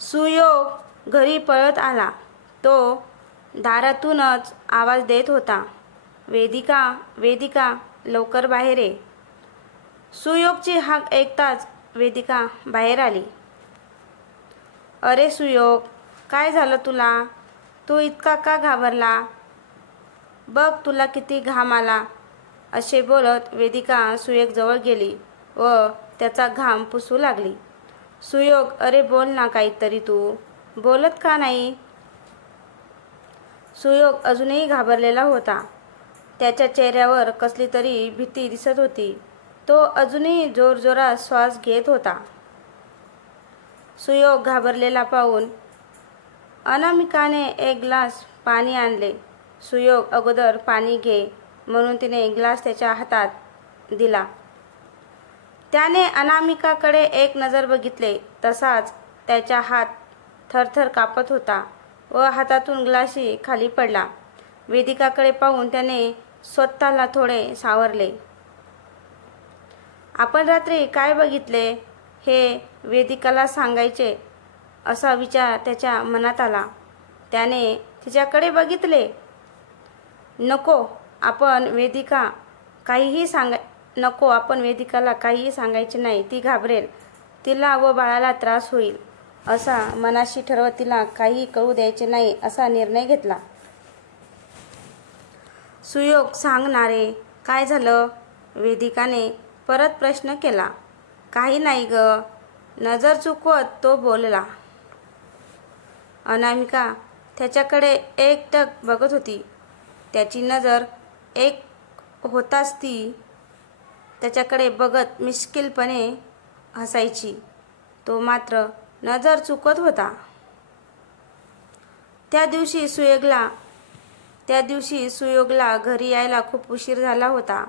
सुयोग घरी पळत आला. तो दारातूनच आवाज देत होता, वेदिका, वेदिका, लवकर बाहेर ये. सुयोगची हाक ऐकताच वेदिका बाहेर आली. अरे सुयोग, काय झालं तुला? तू इतका का घाबरला? बघ तुला किती घाम आला. असे बोलत वेदिका सुयोगजवळ गेली व त्याचा घाम पुसू लागली. सुयोग, अरे बोल ना काहीतरी, तू बोलत का नाही? सुयोग अजूनही घाबरलेला होता. त्याच्या चेहऱ्यावर कसली तरी भीती दिसत होती. तो अजूनही जोरजोरात श्वास घेत होता. सुयोग घाबरलेला पाहून अनामिकाने एक ग्लास पाणी आणले. सुयोग अगोदर पाणी घे म्हणून तिने ग्लास त्याच्या हातात दिला. त्याने अनामिकाकडे एक नजर बघितले. तसाच त्याचा हात थरथर कापत होता व हातातून ग्लासही खाली पडला. वेदिकाकडे पाहून त्याने स्वतःला थोडे सावरले. आपण रात्री काय बघितले हे वेदिकाला सांगायचे असा विचार त्याच्या मनात आला. त्याने तिच्याकडे बघितले. नको आपण वेदिकाला काहीही सांगायचे नाही. ती घाबरेल, तिला व बाळाला त्रास होईल असा मनाशी ठरवत तिला काही कळू द्यायचे नाही असा निर्णय घेतला. सुयोग, सांग ना रे, काय झालं? वेदिकाने परत प्रश्न केला. काही नाही ग, नजर चुकवत तो बोलला. अनामिका त्याच्याकडे एकटक बघत होती. त्याची नजर एक होताच ती त्याच्याकडे बघत मिश्किलपणे हसायची. तो मात्र नजर चुकत होता. त्या दिवशी सुयोगला घरी यायला खूप उशीर झाला होता.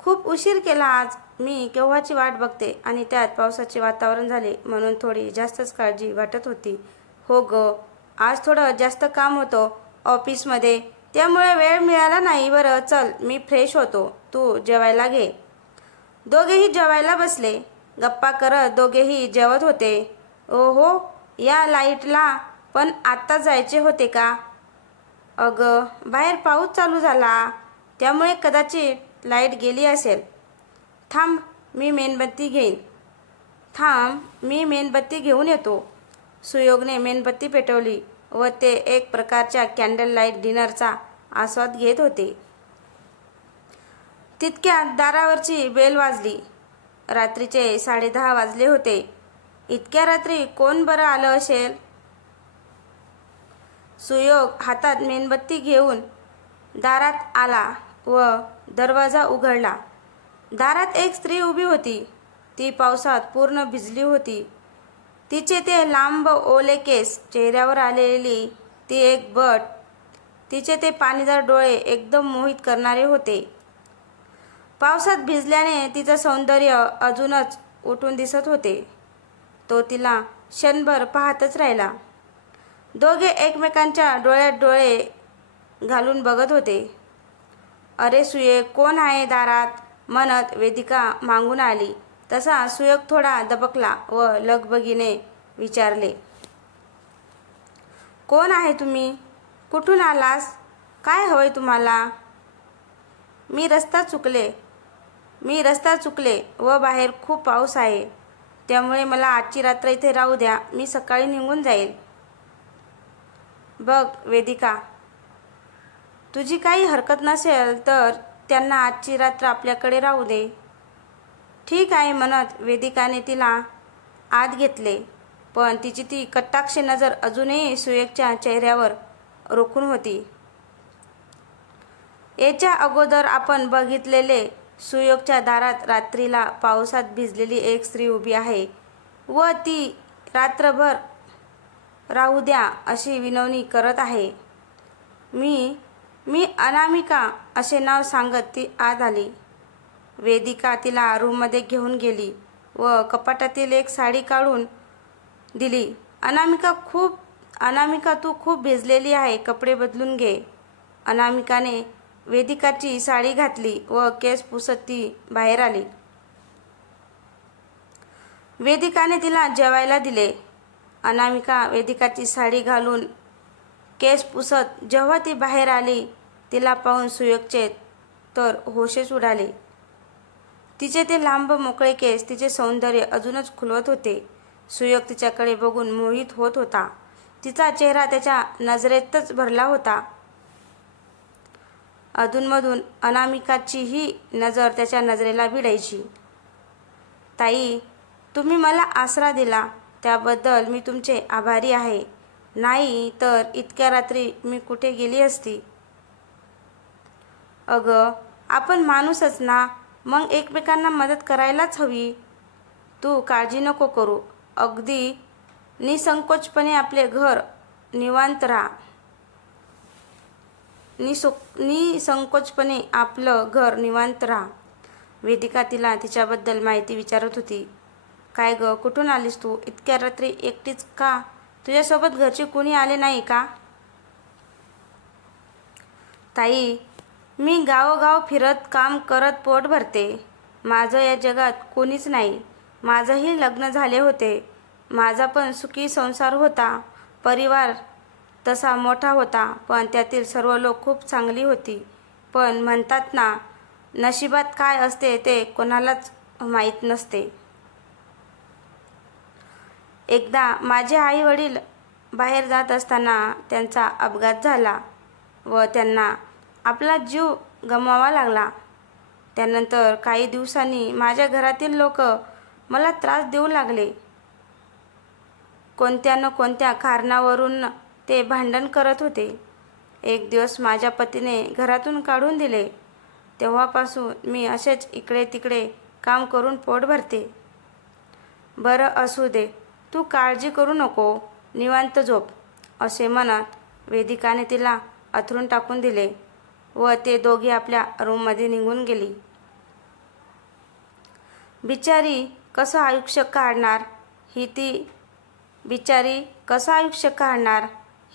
खूप उशीर केला आज. मी केव्हाची वाट बघते आणि त्यात पावसाचे वातावरण झाले म्हणून थोडी जास्तच काळजी वाटत होती. हो ग, आज थोडं जास्त काम होतं ऑफिसमध्ये, त्यामुळे वेळ मिळाला नाही. बरं चल, मी फ्रेश होतो, तू जेवायला घे. दोघेही जेवायला बसले. गप्पा करत दोघेही जेवत होते. ओहो, या लाईटला पण आत्ता जायचे होते का? अगं, बाहेर पाऊस चालू झाला त्यामुळे कदाचित लाईट गेली असेल. थांब, मी मेणबत्ती घेऊन येतो. सुयोगने मेणबत्ती पेटवली व ते एक प्रकारच्या कॅन्डल लाईट डिनरचा आस्वाद घेत होते. तितक्यात दारावरची बेल वाजली. रात्रीचे 10:30 वाजले होते. इतक्या रात्री कोण बरं आलं असेल? सुयोग हातात मेणबत्ती घेऊन दारात आला व दरवाजा उघडला. दारात एक स्त्री उभी होती. ती पावसात पूर्ण भिजली होती. तिचे ते लांब ओले केस, चेहऱ्यावर आलेली ती एक बट, तिचे ते पाणीदार डोळे एकदम मोहित करणारे होते. पावसात भिजल्याने तिचं सौंदर्य अजूनच उठून दिसत होते. तो तिला क्षणभर पाहतच राहिला. दोघे एकमेकांच्या डोळ्यात डोळे घालून बघत होते. अरे सुयोग, कोण आहे दारात? म्हणत वेदिका मागून आली. तसा सुयोग थोडा दबकला व लगबगीने विचारले, कोण आहे तुम्ही? कुठून आलास? काय हवंय तुम्हाला? मी रस्ता चुकले व बाहेर खूप पाऊस आहे, त्यामुळे मला आजची रात्र इथे राहू द्या. मी सकाळी निघून जाईल. बघ वेदिका, तुझी काही हरकत नसेल तर त्यांना आजची रात्र आपल्याकडे राहू दे. ठीक आहे म्हणत वेदिकाने तिला आत घेतले. पण तिची ती कटाक्ष नजर अजूनही सुयोगच्या चेहऱ्यावर रोखून होती. याच्या अगोदर आपण बघितलेले सुयोगच्या दारात रात्रीला पावसात भिजलेली एक स्त्री उभी आहे व ती रात्रभर राहू द्या अशी विनवणी करत आहे. मी अनामिका असे नाव सांगत ती आत आली. वेदिका तिला रूममध्ये घेऊन गेली व कपाटातील एक साडी काढून दिली. अनामिका तू खूप भिजलेली आहे, कपडे बदलून घे. अनामिकाने वेदिकाची साडी घातली व केस पुसत ती बाहेर आली. वेदिकाने तिला जेवायला दिले. अनामिका वेदिकाची साडी घालून केस पुसत जेव्हा ती बाहेर आली, तिला पाहून सुयोगचे तर होशेच उडाले. तिचे ते लांब मोकळे केस तिचे सौंदर्य अजूनच खुलवत होते. सुयोग तिच्याकडे बघून मोहित होत होता. तिचा चेहरा त्याच्या नजरेतच भरला होता. अधूनमधून अनामिकाचीही नजर त्याच्या नजरेला भिडायची. ताई, तुम्ही मला आसरा दिला त्याबद्दल मी तुमचे आभारी आहे. नाही तर इतक्या रात्री मी कुठे गेली असती. अगं, आपण माणूसच ना, मग एकमेकांना मदत करायलाच हवी. तू काळजी नको करू. अगदी निसंकोचपणे आपले घर निवांत राहा. निसंकोचपणे आपलं घर निवांत राहा. वेदिका तिला तिच्याबद्दल माहिती विचारत होती. काय ग, कुठून आलीस तू? इतक्या रात्री एकटीच का? तुझ्यासोबत घरचे कोणी आले नाही का? ताई, मी गावोगाव फिरत काम करत पोट भरते. माझं या जगात कोणीच नाही. माझंही लग्न झाले होते. माझा पण सुखी संसार होता. परिवार तसा मोठा होता, पण त्यातील सर्व लोक खूप चांगली होती. पण म्हणतात ना, नशिबात काय असते ते कोणालाच माहीत नसते. एकदा माझे आई वडील बाहेर जात असताना त्यांचा अपघात झाला व त्यांना आपला जीव गमवावा लागला. त्यानंतर काही दिवसांनी माझ्या घरातील लोक मला त्रास देऊ लागले. कोणत्या न कोणत्या कारणावरून ते भांडण करत होते. एक दिवस माझ्या पतीने घरातून काढून दिले. तेव्हापासून मी असेच इकडे तिकडे काम करून पोट भरते. बरं असू दे, तू काळजी करू नको, निवांत झोप, असे म्हणत वेदिकाने तिला अंथरूण टाकून दिले व ते दोघे आपल्या रूममध्ये निघून गेली. बिचारी कसं आयुष्य काढणार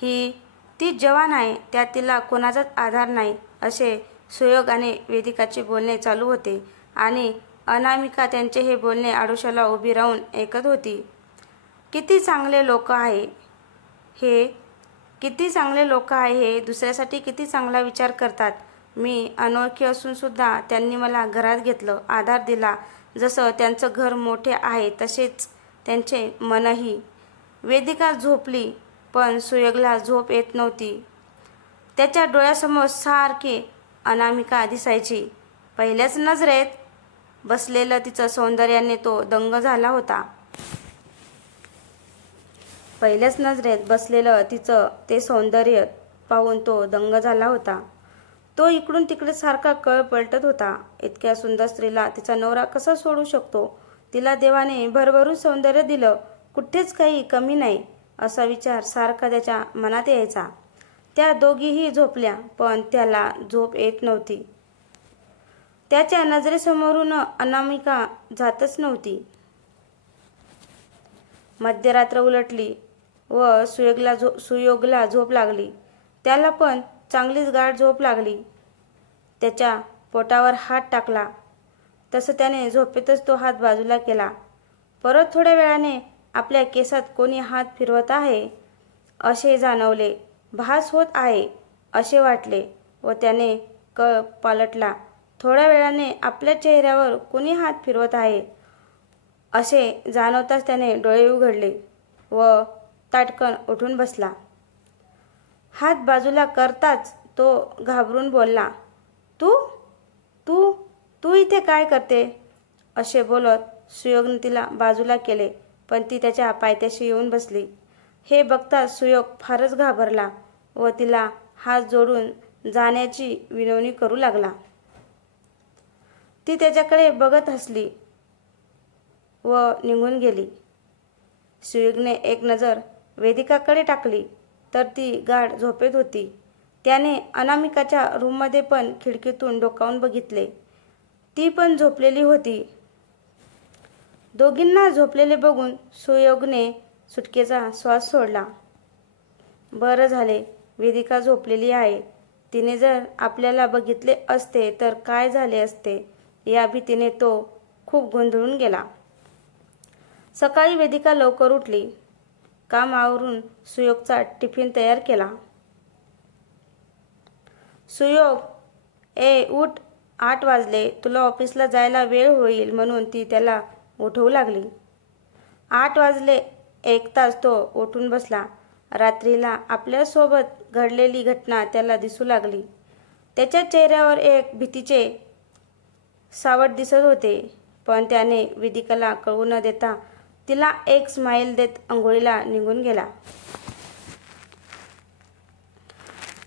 ही ती जवान आहे, त्यात तिला कोणाचाच आधार नाही, असे सुयोग आणि वेदिकाचे बोलणे चालू होते आणि अनामिका त्यांचे हे बोलणे आडोशाला उभी राहून ऐकत होती. किती चांगले लोक आहे हे, दुसऱ्यासाठी किती चांगला विचार करतात. मी अनोळखी असून सुद्धा त्यांनी मला घरात घेतलं, आधार दिला. जसं त्यांचं घर मोठे आहे तसेच त्यांचे मनही. वेदिका झोपली, पण सुयोगला झोप येत नव्हती. त्याच्या डोळ्यासमोर सारखी अनामिका दिसायची. पहिल्याच नजरेत बसलेलं तिचं सौंदर्याने तो दंग झाला होता. ते सौंदर्य पाहून तो दंग झाला होता. तो इकडून तिकडे सारखा कळ पलटत होता. इतक्या सुंदर स्त्रीला तिचा नवरा कसा सोडू शकतो? तिला देवाने भरभरून सौंदर्य दिलं, कुठेच काही कमी नाही, असा विचार सारखा त्याच्या मनात यायचा. त्या दोघीही झोपल्या, पण त्याला झोप येत नव्हती. त्याच्या नजरेसमोरून अनामिका जातच नव्हती. मध्यरात्र उलटली व सुयोगला झोप लागली. त्याला पण चांगलीच गाढ झोप लागली. त्याच्या पोटावर हात टाकला. तसं त्याने झोपेतच तो हात बाजूला केला. परत थोड्या वेळाने आपल्या केसात कोणी हात फिरवत आहे असे जाणवले. भास होत आहे असे वाटले व त्याने कळ पालटला. थोड्या वेळाने आपल्या चेहऱ्यावर कोणी हात फिरवत आहे असे जाणवताच त्याने डोळे उघडले व ताटकन उठून बसला. हात बाजूला करताच तो घाबरून बोलला, तू तू तू इथे काय करते? असे बोलत सुयोगने तिला बाजूला केले, पण ती त्याच्या पायथ्याशी येऊन बसली. हे बघताच सुयोग फारच घाबरला व तिला हात जोडून जाण्याची विनवणी करू लागला. ती त्याच्याकडे बघत हसली व निघून गेली. सुयोगने एक नजर वेदिकाकडे टाकली तर ती गाढ झोपेत होती. त्याने अनामिकाच्या रूममध्ये पण खिडकीतून डोकावून बघितले. ती पण झोपलेली होती. दोघींना झोपलेले बघून सुयोगने सुटकेचा श्वास सोडला. बरं झाले, वेदिका झोपलेली आहे. तिने जर आपल्याला बघितले असते तर काय झाले असते, या भीतीने तो खूप गोंधळून गेला. सकाळी वेदिका लवकर उठली. काम आवरून सुयोगचा टिफिन तयार केला. सुयोग, उठ, 8 वाजले, तुला ऑफिसला जायला वेळ होईल म्हणून ती त्याला उठवू लागली. 8 वाजले. 1 तास तो उठून बसला. रात्रीला आपल्यासोबत घडलेली घटना त्याला दिसू लागली. त्याच्या चेहऱ्यावर एक भीतीचे सावट दिसत होते. पण त्याने वेदिकाला कळू न देता तिला एक स्माईल देत अंघोळीला निघून गेला.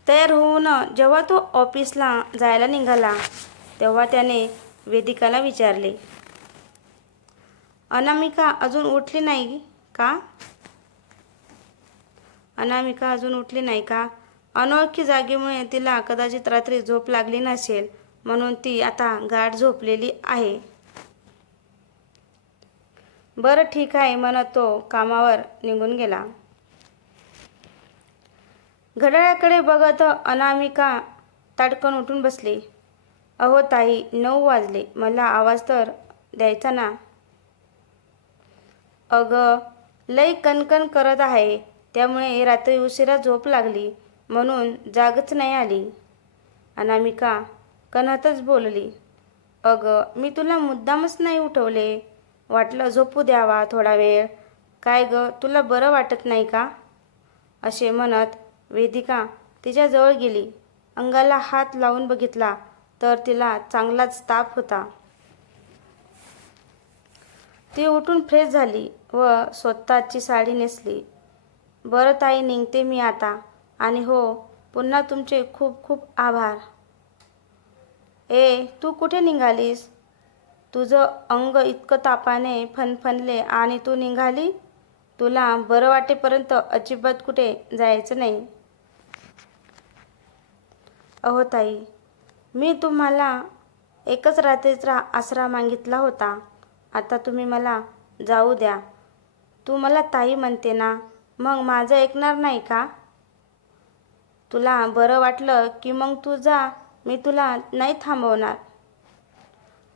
तयार होऊन जेव्हा तो ऑफिसला जायला निघाला तेव्हा त्याने वेदिकाला विचारले, अनामिका अजून उठली नाही का? अनामिका अजून उठली नाही का? अनोळखी जागेमुळे तिला कदाचित रात्री झोप लागली नसेल म्हणून ती आता गाढ झोपलेली आहे. बरं ठीक आहे म्हणत तो कामावर निघून गेला. घड्याळाकडे बघत अनामिका ताडकन उठून बसली. अहो ताई, 9 वाजले, मला आवाज तर द्यायचा ना. अगं, लई कणकण करत आहे त्यामुळे रात्री उशिरा झोप लागली म्हणून जागच नाही आली. अनामिका कणतच बोलली. अगं, मी तुला मुद्दामच नाही उठवले, वाटलं झोपू द्यावा थोडा वेळ. काय ग, तुला बरं वाटत नाही का? असे म्हणत वेदिका तिच्याजवळ गेली. अंगाला हात लावून बघितला तर तिला चांगलाच ताप होता. ती उठून फ्रेश झाली व स्वतःची साडी नेसली. बरं ताई, निघते मी आता. आणि हो, पुन्हा तुमचे खूप खूप आभार. तू कुठे निघालीस? तुझं अंग इतकं तापाने फणफणले आणि तू निघाली? तुला बरं वाटेपर्यंत अजिबात कुठे जायचं नाही. अहो ताई, मी तुम्हाला एकच रात्रीचा आसरा मागितला होता. आता तुम्ही मला जाऊ द्या. तू मला ताई म्हणते ना, मग माझं ऐकणार नाही का? तुला बरं वाटलं की मग तू जा, मी तुला नाही थांबवणार.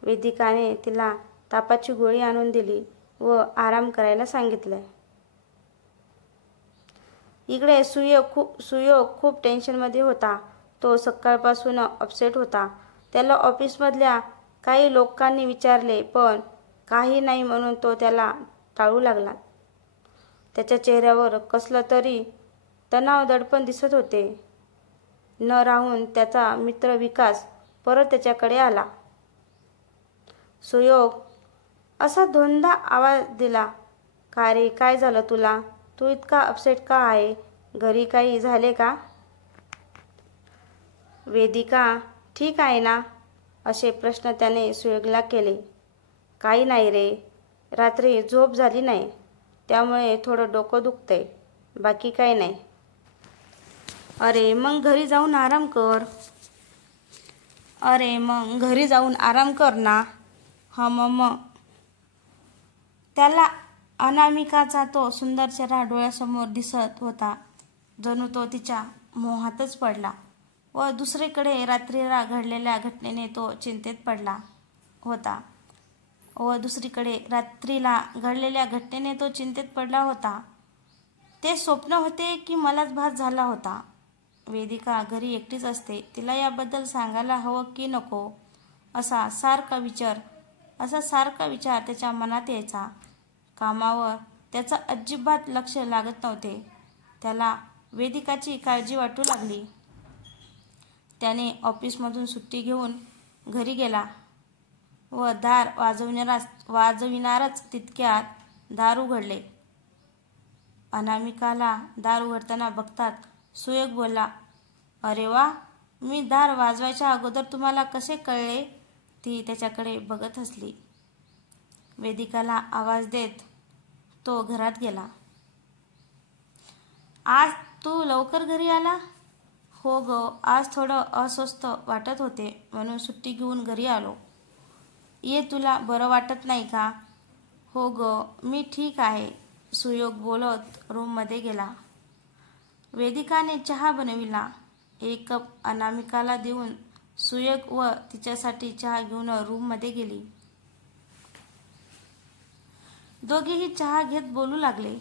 वेदिकाने तिला तापाची गोळी आणून दिली व आराम करायला सांगितलं. इकडे सुयोग खूप टेन्शनमध्ये होता. तो सकाळपासून अपसेट होता. त्याला ऑफिसमधल्या काही लोकांनी विचारले पण काही नाही म्हणून तो त्याला टाळू लागला. त्याच्या चेहऱ्यावर कसलं तरी तणाव दडपण दिसत होते. न राहून त्याचा मित्र विकास परत त्याच्याकडे आला. सुयोग असा दोनदा आवाज दिला. का रे, काय झालं तुला? तू इतका अपसेट का आहे? घरी काही झाले का? वेदिका ठीक आहे ना? असे प्रश्न त्याने सुयोगला केले. काही नाही रे, रात्री झोप झाली नाही त्यामुळे थोडं डोकं दुखतंय, बाकी काही नाही. अरे मग घरी जाऊन आराम कर. ना. मग त्याला अनामिकाचा तो सुंदर चेहरा डोळ्यासमोर दिसत होता. जणू तो तिच्या मोहातच पडला व दुसरीकडे रात्रीला घडलेल्या घटनेने तो चिंतेत पडला होता. ते स्वप्न होते की मलाच भास झाला होता. वेदिका घरी एकटीच असते, तिला याबद्दल सांगायला हवं की नको असा सारखा विचार त्याच्या मनात यायचा. कामावर त्याचं अजिबात लक्ष लागत नव्हते. त्याला वेदिकाची काळजी वाटू लागली. त्याने ऑफिसमधून सुट्टी घेऊन घरी गेला व दार वाजविणारच तितक्यात दार उघडले. अनामिकाला दार उघडताना बघतात सुयोग बोलला, अरे वा, मी दार वाजवायच्या अगोदर तुम्हाला कसे कळले? ती त्याच्याकडे बघत हसली. वेदिकाला आवाज देत तो घरात गेला. आज तू लवकर घरी आला? हो ग, आज थोडं अस्वस्थ वाटत होते म्हणून सुट्टी घेऊन घरी आलो. तुला बरं वाटत नाही का? हो ग, मी ठीक आहे. सुयोग बोलत रूममध्ये गेला. वेदिकाने चहा बनविला. 1 कप अनामिकाला देऊन सुयोग व तिच्यासाठी चहा घेऊन रूममध्ये गेली. दोघेही चहा घेत बोलू लागले.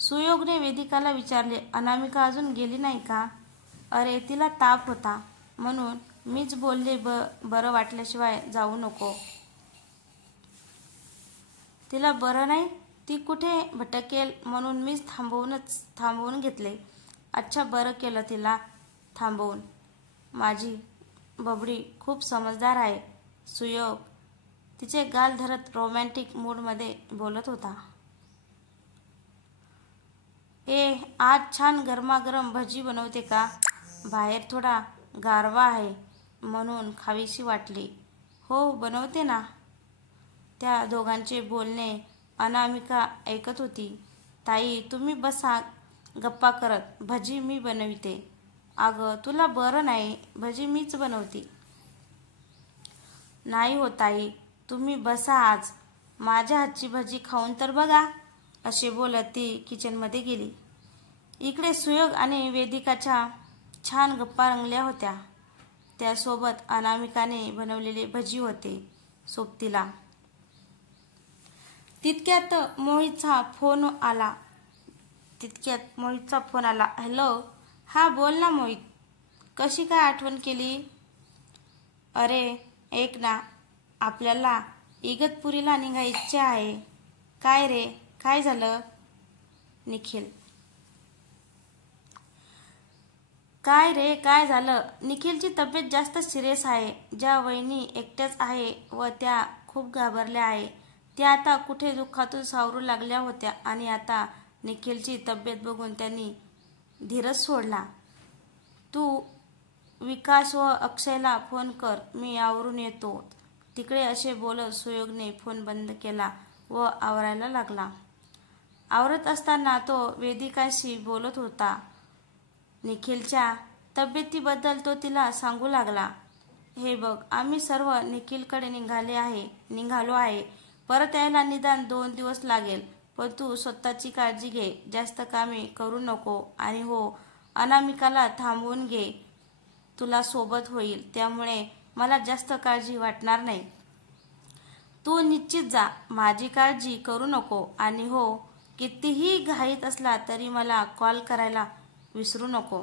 सुयोगने वेदिकाला विचारले, अनामिका अजून गेली नाही का? अरे तिला ताप होता म्हणून मीच बोलले बरं वाटल्याशिवाय जाऊ नको. तिला बरं नाही, ती कुठे भटकेल म्हणून मीच थांबवून घेतले. अच्छा, बरं केलं तिला थांबवून. माझी बबडी खूप समजदार आहे. सुयोग तिचे गाल धरत रोमॅन्टिक मूडमध्ये बोलत होता. आज छान गरमागरम भजी बनवते का? बाहेर थोडा गारवा आहे म्हणून खावीशी वाटली. हो बनवते ना. त्या दोघांचे बोलणे अनामिका ऐकत होती. ताई तुम्ही बसा गप्पा करत, भजी मी बनविते. अगं तुला बरं नाही, भजी मीच बनवते. नाही हो ताई, तुम्ही बसा, आज माझ्या हातची भजी खाऊन तर बघा. असे बोलत ती किचनमध्ये गेली. इकडे सुयोग आणि वेदिकाच्या छान गप्पा रंगल्या होत्या. त्यासोबत अनामिकाने बनवलेले भजी होते सोबतीला. तितक्यात मोहितचा फोन आला. हॅलो, हा बोल ना मोहित, कशी काय आठवण केली? अरे ऐक ना, आपल्याला इगतपुरीला निघायचे आहे. काय रे, काय झालं? निखिल. काय रे, काय झालं? निखिलची तब्येत जास्त सिरियस आहे. ज्या वहिनी एकट्याच आहे व त्या खूप घाबरल्या आहे. त्या आता कुठे दुःखातून सावरू लागल्या होत्या आणि आता निखिलची तब्येत बघून त्यांनी धीरच सोडला. तू विकास व अक्षयला फोन कर, मी आवरून येतो तिकडे. असे बोलत सुयोगने फोन बंद केला व आवरायला लागला. आवरत असताना तो वेदिकाशी बोलत होता. निखिलच्या तब्येतीबद्दल तो तिला सांगू लागला. हे बघ, आम्ही सर्व निखिलकडे निघालो आहे. परत यायला निदान 2 दिवस लागेल, पण तू स्वतःची काळजी घे, जास्त कामे करू नको. आणि हो, अनामिकाला थांबवून घे, तुला सोबत होईल, त्यामुळे मला जास्त काळजी वाटणार नाही. तू निश्चित जा, माझी काळजी करू नको. आणि हो, कितीही घाईत असला तरी मला कॉल करायला विसरू नको.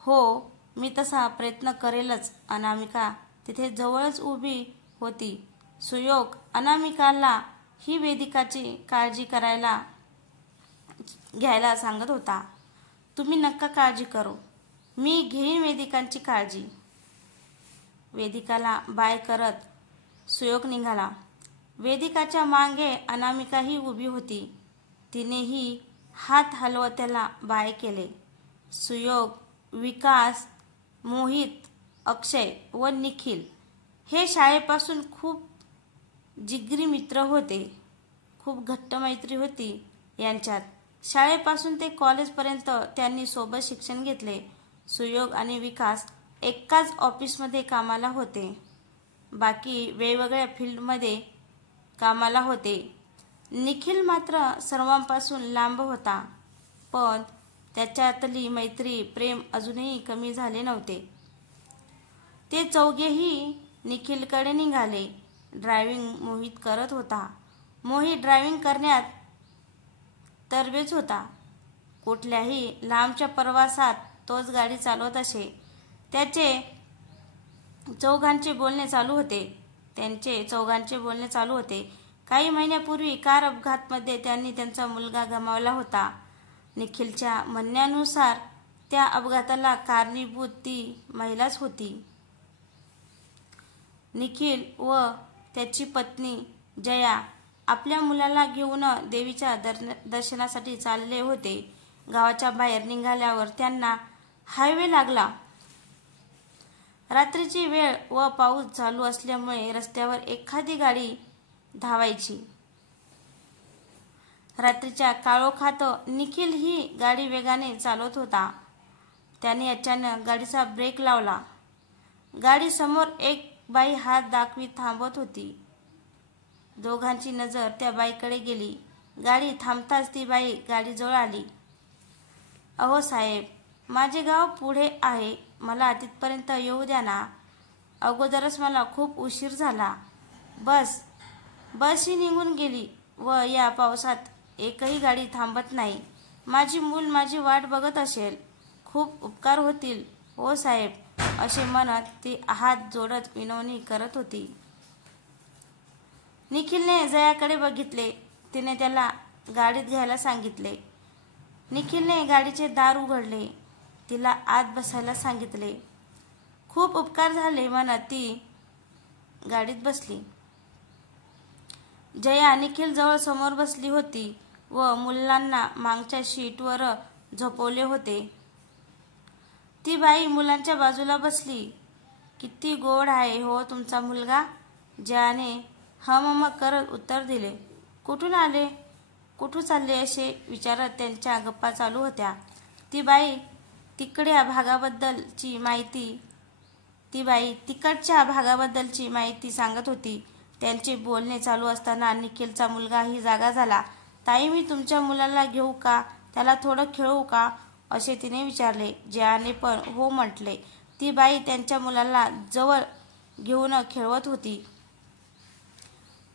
हो, मी तसा प्रयत्न करेलच. अनामिका तिथे जवळच उभी होती. सुयोग अनामिकाला ही वेदिकाची काळजी घ्यायला सांगत होता. तुम्ही नका काळजी करू, मी घेईन वेदिकांची काळजी. वेदिकाला बाय करत सुयोग निघाला. वेदिकाच्या मागे अनामिकाही उभी होती. तिनेही हात हलवत त्याला बाय केले. सुयोग, विकास, मोहित, अक्षय व निखिल हे शाळेपासून खूप जिगरी मित्र होते. खूप घट्ट मैत्री होती यांच्यात. शाळेपासून ते कॉलेजपर्यंत त्यांनी सोबत शिक्षण घेतले. सुयोग आणि विकास एकाच ऑफिसमध्ये कामाला होते, बाकी वेगवेगळ्या फील्डमध्ये कामाला होते. निखिल मात्र सर्वांपासून लांब होता, पण त्याच्यातली मैत्री प्रेम अजूनही कमी झाले नव्हते. ते चौघेही निखिलकडे निघाले. ड्रायव्हिंग मोहित करत होता. मोहित ड्रायव्हिंग करण्यात तरबेज होता. कुठल्याही लांबच्या प्रवासात तोच गाडी चालवत असे. त्यांचे चौघांचे बोलणे चालू होते. काही महिन्यापूर्वी कार अपघातामध्ये त्यांनी त्यांचा मुलगा गमावला होता. निखिलच्या म्हणण्यानुसार त्या अपघाताला कारणीभूत ती महिलाच होती. निखिल व त्याची पत्नी जया आपल्या मुलाला घेऊन देवीच्या दर्शनासाठी चालले होते. गावाच्या बाहेर निघाल्यावर त्यांना हायवे लागला. रात्रीची वेळ व पाऊस चालू असल्यामुळे रस्त्यावर एखादी गाडी धावायची. रात्रीच्या काळोखात निखिल ही गाडी वेगाने चालवत होता. त्याने अचानक गाडीचा ब्रेक लावला. गाडी समोर एक बाई हात दाखवीत थांबत होती. दोघांची नजर त्या बाईकडे गेली. गाडी थांबताच ती बाई गाडीजवळ आली. अहो साहेब, माझे गाव पुढे आहे, मला तिथपर्यंत येऊ द्या ना. अगोदरच मला खूप उशीर झाला. बसही निघून गेली व या पावसात एकही गाडी थांबत नाही. माझी मूल माझी वाट बघत असेल. खूप उपकार होतील हो साहेब, असे म्हणत ती हात जोडत विनवणी करत होती. निखिलने जयाकडे बघितले. तिने त्याला गाडीत घ्यायला सांगितले. निखिलने गाडीचे दार उघडले. तिला आत बसायला सांगितले. खूप उपकार झाले म्हणत ती गाडीत बसली. जया निखिल जवळ समोर बसली होती व मुलांना मागच्या सीटवर झोपवले होते. ती बाई मुलांच्या बाजूला बसली. किती गोड आहे हो तुमचा मुलगा, जयाने हम करत उत्तर दिले. कुठून आले, कुठून चालले असे विचारत त्यांच्या गप्पा चालू होत्या. ती बाई तिकडच्या भागाबद्दलची माहिती सांगत होती. त्यांचे बोलणे चालू असताना निखिलचा मुलगाही जागा झाला. ताई, मी तुमच्या मुलाला घेऊ का, त्याला थोडं खेळवू का, असे तिने विचारले. जयाने पण हो म्हटले. ती बाई त्यांच्या मुलाला जवळ घेऊन खेळवत होती.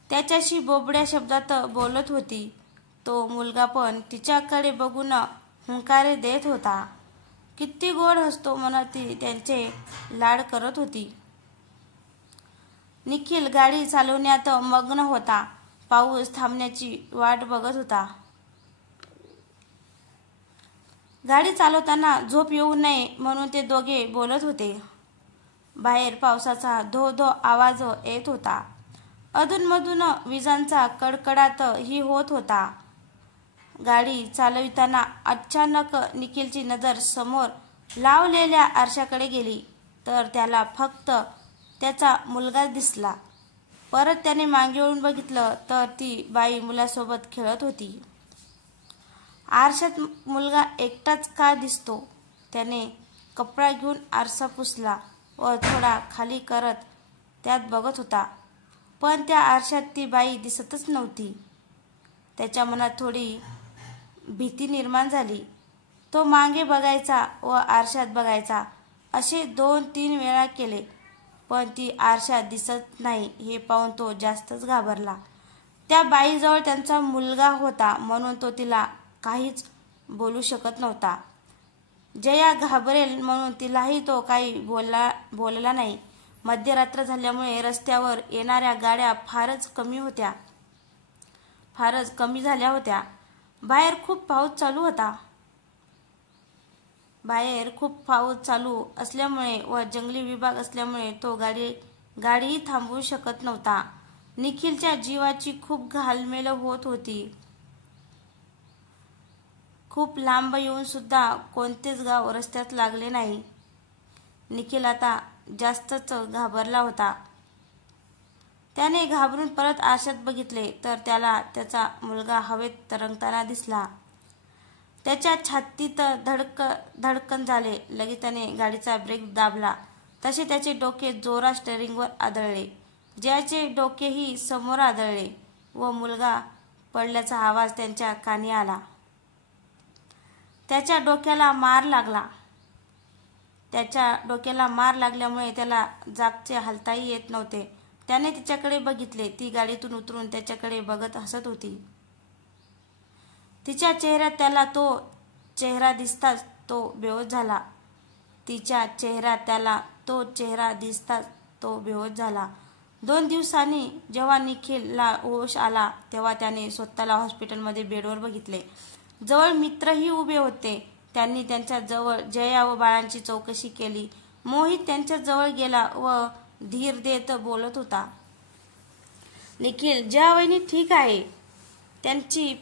त्याच्याशी बोबड्या शब्दात बोलत होती. तो मुलगा पण तिच्याकडे बघून हुंकारे देत होता. किती गोड हसतो म्हणत ती त्यांचे लाड करत होती. निखिल गाडी चालवण्यात मग्न होता. पाऊस थांबण्याची वाट बघत होता. गाडी चालवताना झोप येऊ नये म्हणून ते दोघे बोलत होते. बाहेर पावसाचा धो धो आवाज येत होता. अधूनमधून विजांचा कडकडाट ही होत होता. गाडी चालविताना अचानक निखिलची नजर समोर लावलेल्या आरशाकडे गेली तर त्याला फक्त त्याचा मुलगा दिसला. परत त्याने मागे वळून बघितलं तर ती बाई मुलासोबत खेळत होती. आरशात मुलगा एकटाच का दिसतो. त्याने कपडा घेऊन आरसा पुसला व थोडा खाली करत त्यात बघत होता. पण त्या आरशात ती बाई दिसतच नव्हती. त्याच्या मनात थोडी भीती निर्माण झाली. तो मागे बघायचा व आरशात बघायचा असे 2-3 वेळा केले, पण ती आरशात दिसत नाही हे पाहून तो जास्तच घाबरला. त्या बाईजवळ त्यांचा मुलगा होता म्हणून तो तिला काहीच बोलू शकत नव्हता. जया घाबरेल म्हणून तिलाही तो काही बोलला नाही. मध्यरात्र झाल्यामुळे रस्त्यावर येणाऱ्या गाड्या फारच कमी झाल्या होत्या. बाहेर खूप पाऊस चालू असल्यामुळे व जंगली विभाग असल्यामुळे तो गाडीही थांबवू शकत नव्हता. निखिलच्या जीवाची खूप घालमेल होत होती. खूप लांब येऊन सुद्धा कोणतेच गाव रस्त्यात लागले नाही. निखिल आता जास्तच घाबरला होता. त्याने घाबरून परत आरशात बघितले तर त्याला त्याचा मुलगा हवेत तरंगताना दिसला. त्याच्या छातीत धडकन झाले. लगेच त्याने गाडीचा ब्रेक दाबला तसे त्याचे डोके जोरात स्टीअरिंगवर आदळले. जयाचे डोकेही समोर आदळले व मुलगा पडल्याचा आवाज त्यांच्या कानी आला. त्याच्या डोक्याला मार लागल्यामुळे त्याला जागचे हालताही येत नव्हते. त्याने तिच्याकडे बघितले. ती गाडीतून उतरून त्याच्याकडे बघत हसत होती. तिच्या चेहऱ्यात त्याला तो चेहरा दिसताच तो बेहोश झाला. 2 दिवसांनी जेव्हा निखिलला होश आला तेव्हा त्याने स्वतःला हॉस्पिटलमध्ये बेडवर बघितले. जवळ मित्रही उभे होते. त्यांनी त्यांच्या जवळ जया व बाळांची चौकशी केली. मोहित त्यांच्या जवळ गेला व धीर देत बोलत होता. निखिल, जया वहिनी ठीक आहे. त्यांची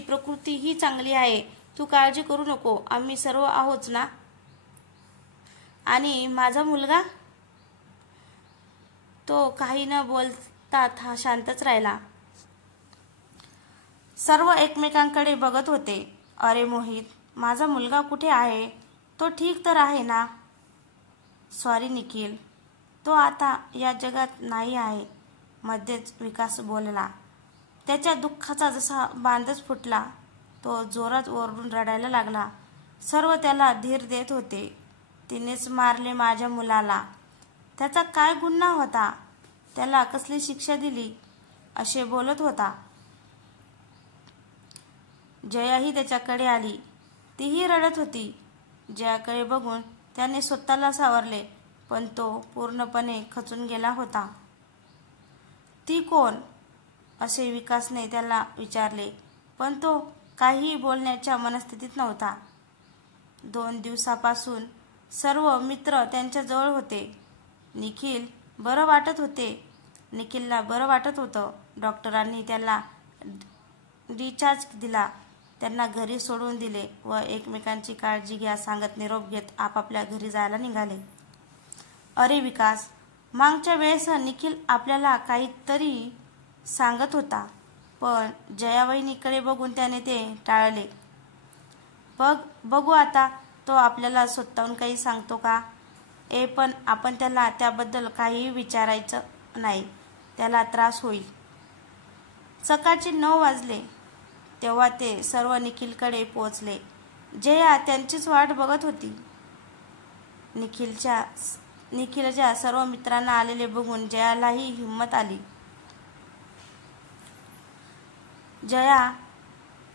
प्रकृती ही चांगली आहे. तू काळजी करू नको. आम्ही सर्व आहोत ना. आणि माझा मुलगा? तो काही न बोलता शांतच राहिला. सर्व एकमेकांकडे बघत होते. अरे मोहित, माझा मुलगा कुठे आहे? तो ठीक तर आहे ना? सॉरी निखिल, तो आता या जगात नाही आहे. मध्येच विकास बोलला. त्याच्या दुःखाचा जसा बांधच फुटला. तो जोरात ओरडून रडायला लागला. सर्व त्याला धीर देत होते. तिनेच मारले माझ्या मुलाला. त्याचा काय गुन्हा होता? त्याला कसली शिक्षा दिली असे बोलत होता. जयाही त्याच्याकडे आली. तीही रडत होती. जयाकडे बघून त्याने स्वतःला सावरले, पण तो पूर्णपणे खचून गेला होता. ती कोण असे विकासने त्याला विचारले, पण तो काहीही बोलण्याच्या मनस्थितीत नव्हता. 2 दिवसापासून सर्व मित्र त्यांच्या जवळ होते. निखिलला बरं वाटत होतं. डॉक्टरांनी त्याला डिस्चार्ज दिला. त्यांना घरी सोडून दिले व एकमेकांची काळजी घ्या सांगत निरोप घेत आपापल्या घरी जायला निघाले. अरे विकास, मागच्या वेळेस निखिल आपल्याला काहीतरी सांगत होता, पण जयावहिनीकडे बघून त्याने ते टाळले. बघू आता तो आपल्याला स्वतःहून काही सांगतो का? पण आपण त्याला त्याबद्दल काहीही विचारायचं नाही, त्याला त्रास होईल. सकाळचे 9 वाजले तेव्हा ते सर्व निखिलकडे पोहोचले. जया त्यांचीच वाट बघत होती. निखिलच्या सर्व मित्रांना आलेले बघून जयालाही हिंमत आली.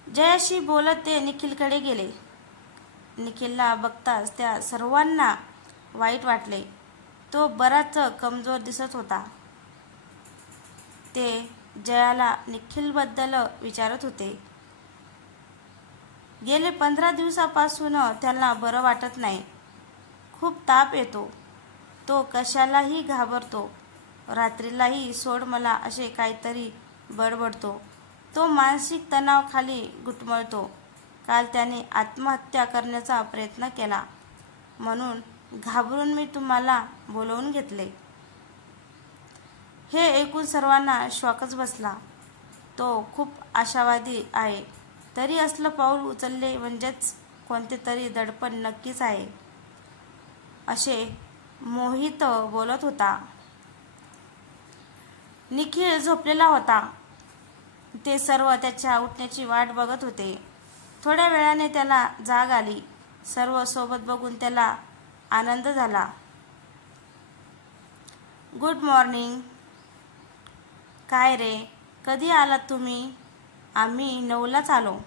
जयाशी बोलत ते निखिलकडे गेले. निखिलला बघताच त्या सर्वांना वाईट वाटले. तो बराच कमजोर दिसत होता. ते जयाला निखिलबद्दल विचारत होते. गेले 15 दिवसापासून त्याला बरं वाटत नाही. खूप ताप येतो. तो कशालाही घाबरतो. रात्रीलाही सोड मला असे काहीतरी बडबडतो. तो मानसिक तणावाखाली घुटमळतो. काल त्याने आत्महत्या करण्याचा प्रयत्न केला, म्हणून घाबरून मी तुम्हाला बोलवून घेतले. हे ऐकून सर्वांना शॉकच बसला. तो खूप आशावादी आहे. तरी असलं पाऊल उचलले म्हणजेच कोणते तरी दडपण नक्कीच आहे, असे मोहित बोलत होता. निखिल झोपलेला होता. ते सर्व त्याच्या उठण्याची वाट बघत होते. थोड्या वेळाने त्याला जाग आली. सर्व सोबत बघून त्याला आनंद झाला. Good morning. काय रे, कधी आलात तुम्ही? आम्ही 9लाच आलो.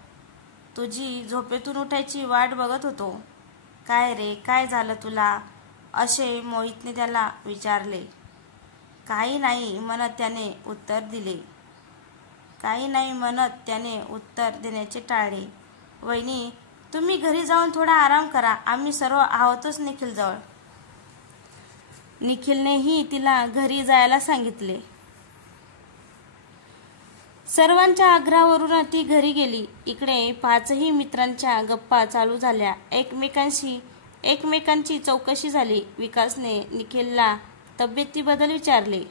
तुझी झोपेतून उठायची वाट बघत होतो. काय रे, काय झालं तुला? असे मोहितने त्याला विचारले. काही नाही म्हणत त्याने उत्तर देण्याचे टाळले. वहिनी, तुम्ही घरी जाऊन थोडा आराम करा. आम्ही सर्व आहोतच निखिलजवळ. निखिलनेही तिला घरी जायला सांगितले. सर्वांच्या आग्रहावरून ती घरी गेली. इकडे 5ही मित्रांच्या गप्पा चालू झाल्या. एकमेकांची चौकशी झाली. विकासने निखिलला तब्येतीबद्दल विचारले.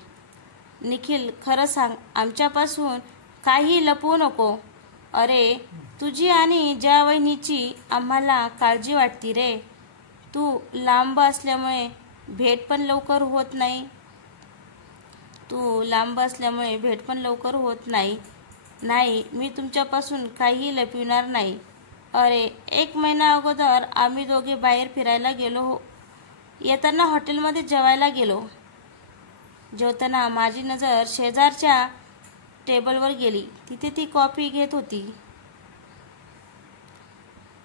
निखिल, खरं सांग, आमच्यापासून काही लपवू नको. अरे, तुझी आणि जयावहिनीची आम्हाला काळजी वाटती रे. तू लांब असल्यामुळे भेट पण लवकर होत नाही. नाही, मी तुमच्यापासून काही लपविणार नाही. अरे, 1 महिना अगोदर आम्ही दोघे बाहेर फिरायला गेलो. येताना हॉटेलमध्ये जेवायला गेलो. जेवताना माझी नजर शेजारच्या टेबलवर गेली. तिथे ती कॉफी घेत होती.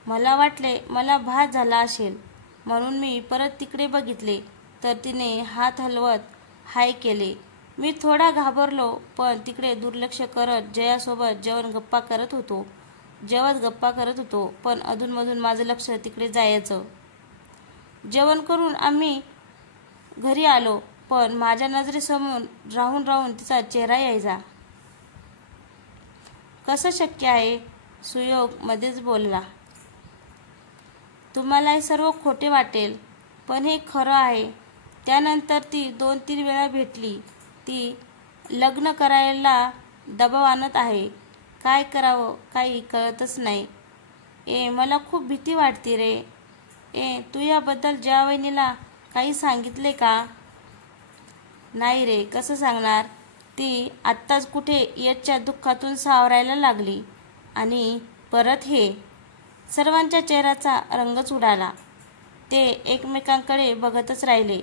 मला वाटले मला भास झाला असेल, म्हणून मी परत तिकडे बघितले तर तिने हात हलवत हाय केले. मी थोडा घाबरलो, पण तिकडे दुर्लक्ष करत जयासोबत जेवत गप्पा करत होतो. पण अधूनमधून माझं लक्ष तिकडे जायचं. जेवण करून आम्ही घरी आलो, पण माझ्या नजरेसमोर राहून तिचा चेहरा यायचा. कसं शक्य आहे? सुयोग मध्येच बोलला. तुम्हाला हे सर्व खोटे वाटेल, पण हे खरं आहे. त्यानंतर ती 2-3 वेळा भेटली. ती लग्न करायला दबाव आणत आहे. काय करावं काही कळतच नाही. मला खूप भीती वाटते रे. तू याबद्दल जयावहिनीला काही सांगितले का? नाही रे, कसं सांगणार? ती आत्ताच कुठे यशच्या दुःखातून सावरायला लागली आणि परत हे. सर्वांच्या चेहऱ्याचा रंगच उडाला. ते एकमेकांकडे बघतच राहिले.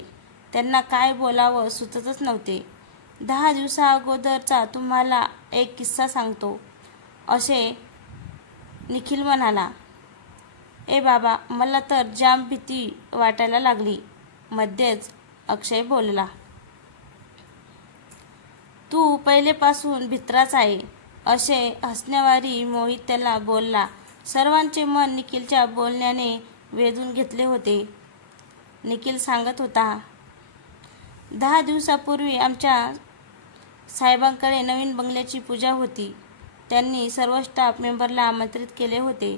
त्यांना काय बोलावं सुचतच नव्हते. 10 दिवसा अगोदरचा तुम्हाला एक किस्सा सांगतो, असे निखिल म्हणाला. ए बाबा, मला तर जाम भीती वाटायला लागली, मध्येच अक्षय बोलला. तू पहिलेपासून भित्राच आहे, असे हसण्यावारी मोहित त्याला बोलला. सर्वांचे मन निखिलच्या बोलण्याने वेधून घेतले होते. निखिल सांगत होता, 10 दिवसापूर्वी आमच्या साहेबांकडे नवीन बंगल्याची पूजा होती. त्यांनी सर्व स्टाफ मेंबरला आमंत्रित केले होते.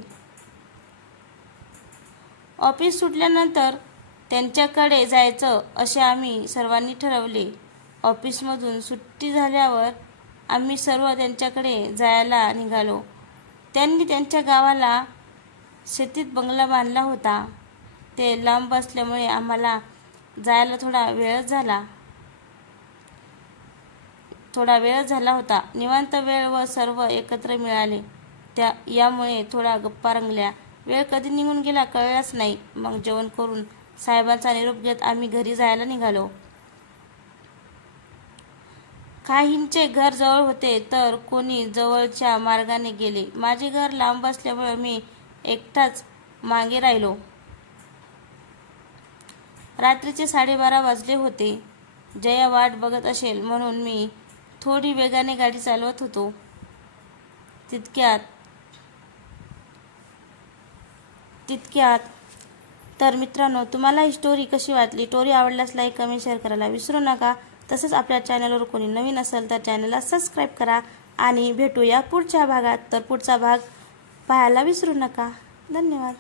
ऑफिस सुटल्यानंतर त्यांच्याकडे जायचं असे आम्ही सर्वांनी ठरवले. ऑफिसमधून सुट्टी झाल्यावर आम्ही सर्व त्यांच्याकडे जायला निघालो. त्यांनी त्यांच्या गावाला शेतीत बंगला बांधला होता. ते लांब असल्यामुळे आम्हाला जायला थोडा वेळ झाला होता. निवांत वेळ व सर्व एकत्र मिळाले, यामुळे थोडा गप्पा रंगल्या. वेळ कधी निघून गेला कळलाच नाही. मग जेवण करून साहेबांचा निरोप घेत आम्ही घरी जायला निघालो. काहींचे घर जवळ होते तर कोणी जवळच्या मार्गाने गेले. माझे घर लांब असल्यामुळे मी एकटाच मागे राहिलो. रात्रीचे 12:30 वाजले होते. जया वाट बघत असेल म्हणून मी थोडी वेगाने गाडी चालवत होतो. तितक्यात तर मित्रांनो, तुम्हाला ही स्टोरी कशी वाटली? स्टोरी आवडल्यास लाईक, कमेंट, शेअर करायला विसरू नका. तसंच आपल्या चॅनलवर कोणी नवीन असेल तर चॅनलला सबस्क्राईब करा आणि भेटूया पुढच्या भागात. तर पुढचा भाग पाहायला विसरू नका. धन्यवाद.